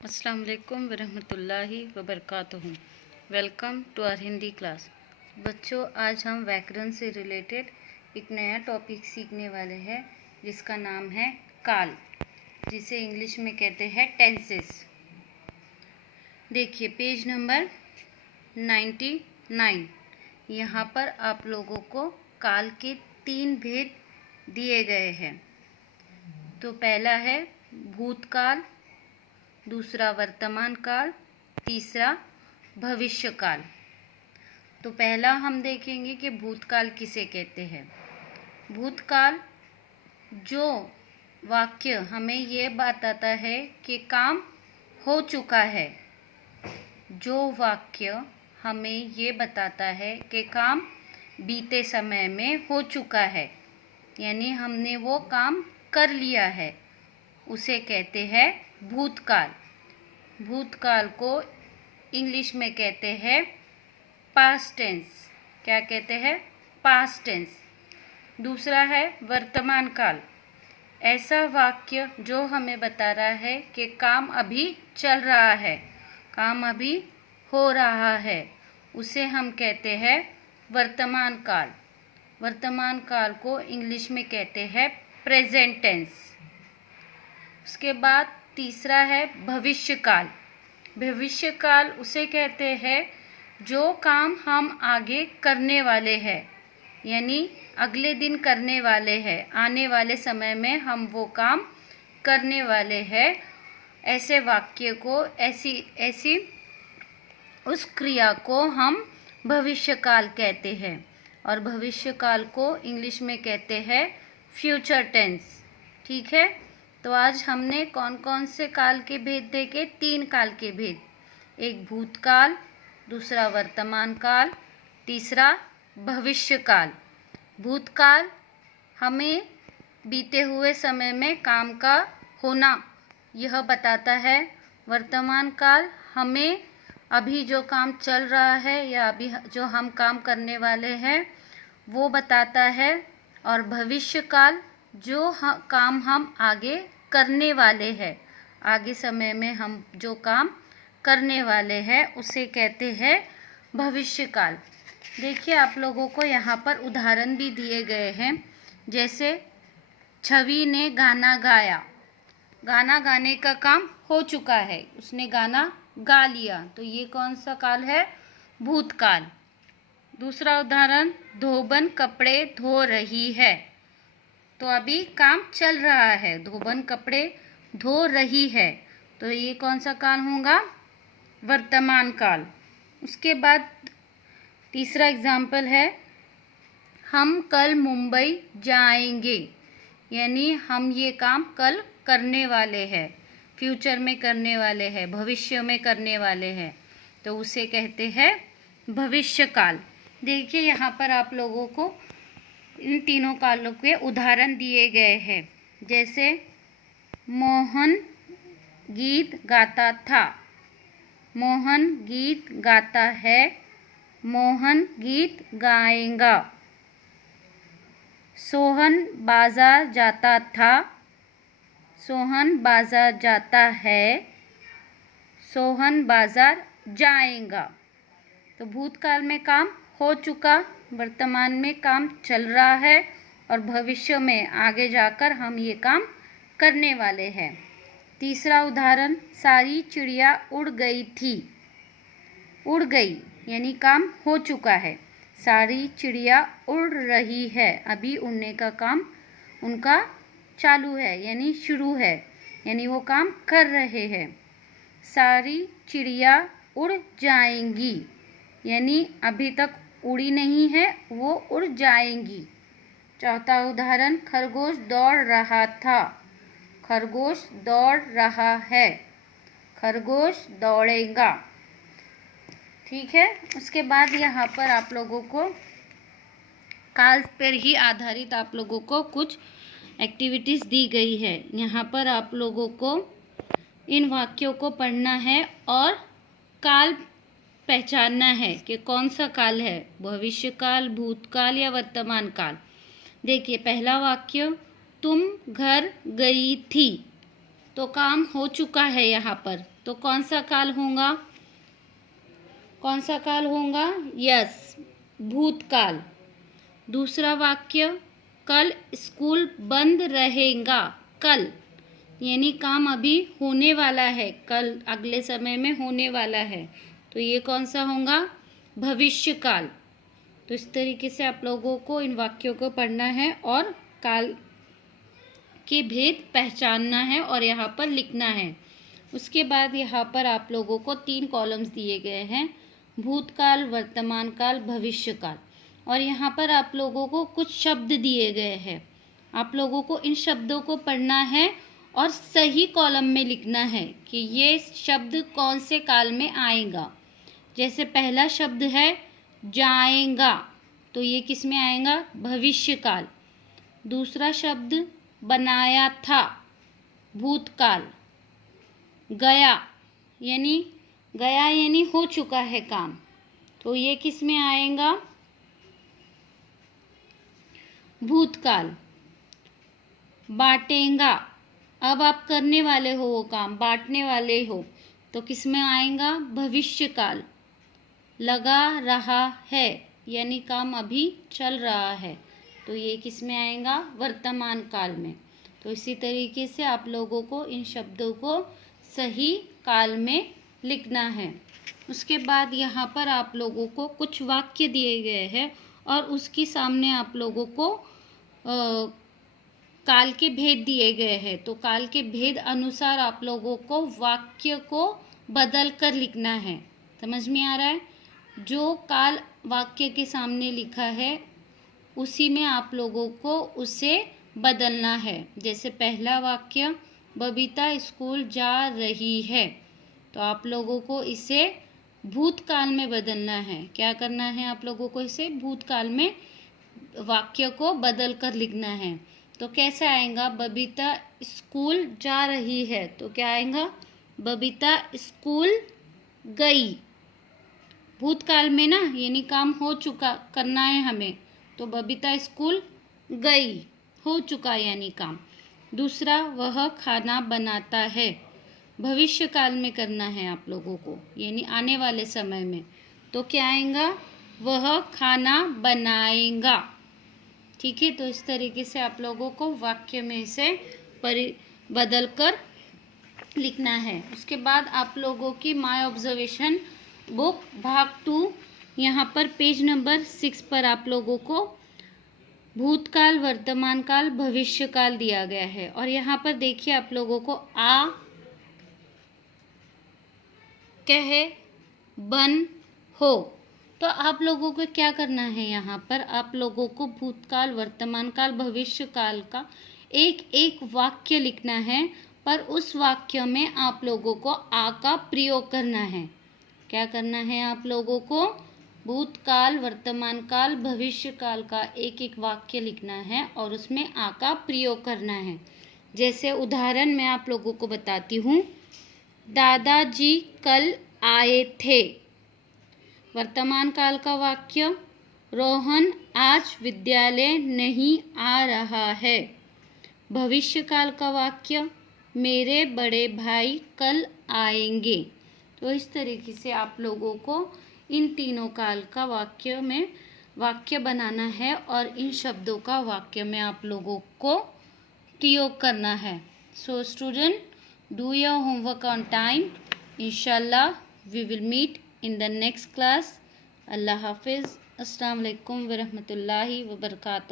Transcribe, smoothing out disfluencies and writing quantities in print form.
अस्सलाम वालेकुम वरहमतुल्लाहि वबरकातुहू। Welcome to our Hindi class. बच्चों, आज हम व्याकरण से रिलेटेड एक नया टॉपिक सीखने वाले हैं जिसका नाम है काल, जिसे इंग्लिश में कहते हैं टेंसेस। देखिए पेज नंबर 99। यहाँ पर आप लोगों को काल के 3 भेद दिए गए हैं। तो पहला है भूतकाल, दूसरा वर्तमान काल, तीसरा भविष्य काल। तो पहला हम देखेंगे कि भूतकाल किसे कहते हैं। भूतकाल जो वाक्य हमें ये बताता है कि काम हो चुका है, जो वाक्य हमें ये बताता है कि काम बीते समय में हो चुका है, यानी हमने वो काम कर लिया है, उसे कहते हैं भूतकाल। भूतकाल को इंग्लिश में कहते हैं पास्ट टेंस। क्या कहते हैं? Past tense. दूसरा है वर्तमान काल। ऐसा वाक्य जो हमें बता रहा है कि काम अभी चल रहा है, काम अभी हो रहा है, उसे हम कहते हैं वर्तमान काल। वर्तमान काल को इंग्लिश में कहते हैं प्रेजेंट टेंस। उसके बाद तीसरा है भविष्य काल। भविष्य काल उसे कहते हैं जो काम हम आगे करने वाले हैं, यानी अगले दिन करने वाले हैं, आने वाले समय में हम वो काम करने वाले हैं। ऐसे वाक्य को, ऐसी उस क्रिया को हम भविष्य काल कहते हैं, और भविष्य काल को इंग्लिश में कहते हैं फ्यूचर टेंस। ठीक है। तो आज हमने कौन कौन से काल के भेद देखे? 3 काल के भेद। एक भूतकाल, दूसरा वर्तमान काल, तीसरा भविष्य काल। भूतकाल हमें बीते हुए समय में काम का होना यह बताता है। वर्तमान काल हमें अभी जो काम चल रहा है या अभी जो हम काम करने वाले हैं वो बताता है। और भविष्य काल जो काम हम आगे करने वाले हैं, आगे समय में हम जो काम करने वाले हैं उसे कहते हैं भविष्य काल। देखिए आप लोगों को यहाँ पर उदाहरण भी दिए गए हैं। जैसे छवि ने गाना गाया। गाना गाने का काम हो चुका है, उसने गाना गा लिया, तो ये कौन सा काल है? भूतकाल। दूसरा उदाहरण, धोबन कपड़े धो रही है। तो अभी काम चल रहा है, धोबन कपड़े धो रही है, तो ये कौन सा काल होगा? वर्तमान काल। उसके बाद तीसरा एग्जाम्पल है, हम कल मुंबई जाएंगे, यानी हम ये काम कल करने वाले हैं, फ्यूचर में करने वाले हैं, भविष्य में करने वाले हैं, तो उसे कहते हैं भविष्य काल। देखिए यहाँ पर आप लोगों को इन तीनों कालों के उदाहरण दिए गए हैं। जैसे मोहन गीत गाता था, मोहन गीत गाता है, मोहन गीत गाएगा। सोहन बाजार जाता था, सोहन बाजार जाता है, सोहन बाजार जाएगा। तो भूतकाल में काम हो चुका, वर्तमान में काम चल रहा है, और भविष्य में आगे जाकर हम ये काम करने वाले हैं। तीसरा उदाहरण, सारी चिड़िया उड़ गई थी। उड़ गई यानी काम हो चुका है। सारी चिड़िया उड़ रही है, अभी उड़ने का काम उनका चालू है, यानी शुरू है, यानी वो काम कर रहे हैं। सारी चिड़िया उड़ जाएंगी, यानी अभी तक उड़ी नहीं है, वो उड़ जाएंगी। चौथा उदाहरण, खरगोश दौड़ रहा था। खरगोश दौड़ रहा है, खरगोश दौड़ेगा। ठीक है। उसके बाद यहाँ पर आप लोगों को काल पर ही आधारित आप लोगों को कुछ एक्टिविटीज़ दी गई है। यहाँ पर आप लोगों को इन वाक्यों को पढ़ना है और काल पहचानना है कि कौन सा काल है, भविष्य काल, भूतकाल या वर्तमान काल। देखिए पहला वाक्य, तुम घर गई थी। तो काम हो चुका है यहाँ पर, तो कौन सा काल होगा? कौन सा काल होगा? यस, भूतकाल। दूसरा वाक्य, कल स्कूल बंद रहेगा। कल यानी काम अभी होने वाला है, कल अगले समय में होने वाला है, तो ये कौन सा होगा? भविष्य काल। तो इस तरीके से आप लोगों को इन वाक्यों को पढ़ना है और काल के भेद पहचानना है और यहाँ पर लिखना है। उसके बाद यहाँ पर आप लोगों को 3 कॉलम्स दिए गए हैं, भूतकाल, वर्तमान काल, भविष्य काल। और यहाँ पर आप लोगों को कुछ शब्द दिए गए हैं, आप लोगों को इन शब्दों को पढ़ना है और सही कॉलम में लिखना है कि ये शब्द कौन से काल में आएगा। जैसे पहला शब्द है जाएगा, तो ये किस में आएगा? भविष्य काल। दूसरा शब्द बनाया था, भूतकाल। गया यानी हो चुका है काम, तो ये किस में आएगा? भूतकाल। बांटेगा, अब आप करने वाले हो वो काम, बांटने वाले हो, तो किस में आएगा? भविष्य काल। लगा रहा है यानी काम अभी चल रहा है, तो ये किस में आएगा? वर्तमान काल में। तो इसी तरीके से आप लोगों को इन शब्दों को सही काल में लिखना है। उसके बाद यहाँ पर आप लोगों को कुछ वाक्य दिए गए हैं और उसके सामने आप लोगों को काल के भेद दिए गए हैं, तो काल के भेद अनुसार आप लोगों को वाक्य को बदल कर लिखना है। समझ में आ रहा है? जो काल वाक्य के सामने लिखा है उसी में आप लोगों को उसे बदलना है। जैसे पहला वाक्य, बबीता स्कूल जा रही है, तो आप लोगों को इसे भूतकाल में बदलना है। क्या करना है? आप लोगों को इसे भूतकाल में वाक्य को बदल कर लिखना है। तो कैसे आएगा? बबीता स्कूल जा रही है, तो क्या आएगा? बबीता स्कूल गई। भूतकाल में ना, यानी काम हो चुका करना है हमें, तो बबीता स्कूल गई, हो चुका यानी काम। दूसरा, वह खाना बनाता है, भविष्य काल में करना है आप लोगों को, यानी आने वाले समय में, तो क्या आएगा? वह खाना बनाएगा। ठीक है, तो इस तरीके से आप लोगों को वाक्य में से बदल कर लिखना है। उसके बाद आप लोगों की माय ऑब्जर्वेशन बुक भाग 2, यहाँ पर पेज नंबर 6 पर आप लोगों को भूतकाल, वर्तमान काल, भविष्य काल दिया गया है। और यहाँ पर देखिए आप लोगों को आ, कहे, बन, हो, तो आप लोगों को क्या करना है? यहाँ पर आप लोगों को भूतकाल, वर्तमान काल, भविष्य काल का एक एक वाक्य लिखना है, पर उस वाक्य में आप लोगों को आ का प्रयोग करना है। क्या करना है? आप लोगों को भूतकाल, वर्तमान काल, भविष्य काल का एक एक वाक्य लिखना है और उसमें आ का प्रयोग करना है। जैसे उदाहरण मैं आप लोगों को बताती हूँ। दादाजी कल आए थे। वर्तमान काल का वाक्य, रोहन आज विद्यालय नहीं आ रहा है। भविष्य काल का वाक्य, मेरे बड़े भाई कल आएंगे। तो इस तरीके से आप लोगों को इन तीनों काल का वाक्य बनाना है और इन शब्दों का वाक्य में आप लोगों को प्रयोग करना है। So student, do your homework on time. इंशाल्लाह we will meet in the next class. Allah Hafiz. Assalamu alaikum wa rahmatullahi wa barakatuh.